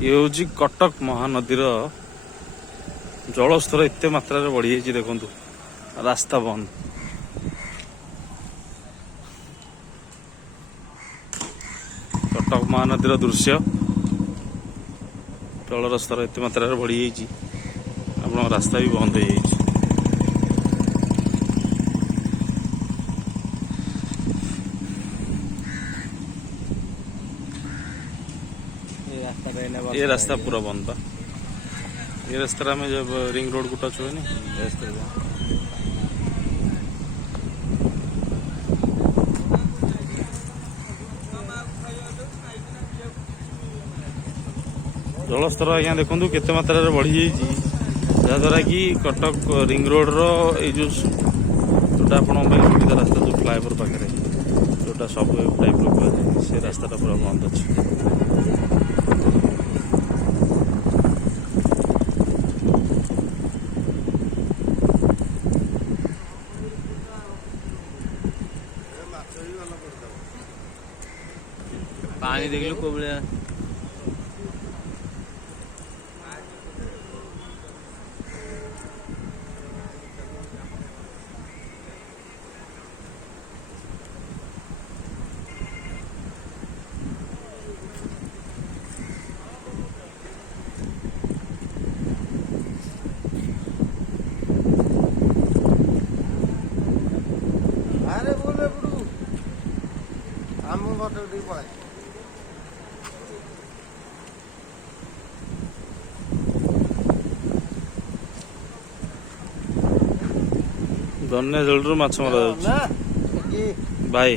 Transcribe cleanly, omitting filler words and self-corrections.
ये हूँ कटक महानदीर जलस्तर एत मात्रा बढ़ी जाइए देखु रास्ता बंद। कटक महानदीर दृश्य जलर स्तर एत मात्रा बढ़ी जाइए आप रास्ता भी बंद हो जाइए। ये रास्ता पूरा बंद था। ये रास्ता में जब रिंग रोड को टच हुए जलस्तर आज्ञा देखु केते मात्रा बढ़ी जाइए जहाद्वारा कि कटक रिंग रोड रो जो आप सुविधा रास्ता जो फ्लाईओवर पाखे जोटा सब टाइप रो से रास्ता पूरा बंद अच्छे। पानी देख लो को अरे बोले बुडू आम बाटो दी पड़े गन्ने जल माछ मरा भाई।